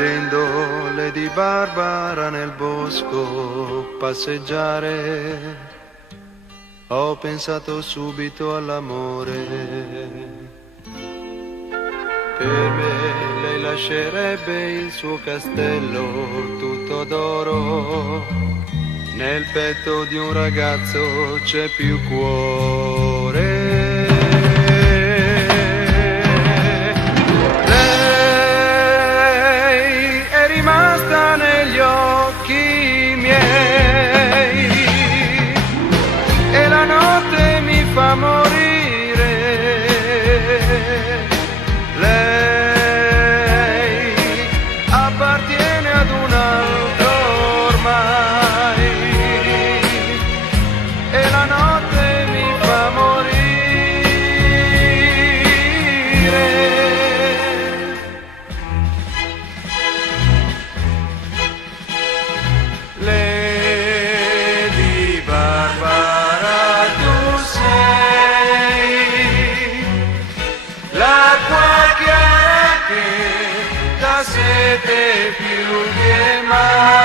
vedendo Lady Barbara nel bosco passeggiare, ho pensato subito all'amore. Per me lei lascerebbe il suo castello tutto d'oro, nel petto di un ragazzo c'è più cuore. Negli occhi miei e la notte mi fa morire. Lei appartiene ad un altro ormai e la notte mi fa morire. Lady Barbara, tu sei l'acqua chiara che dà sete più che mai.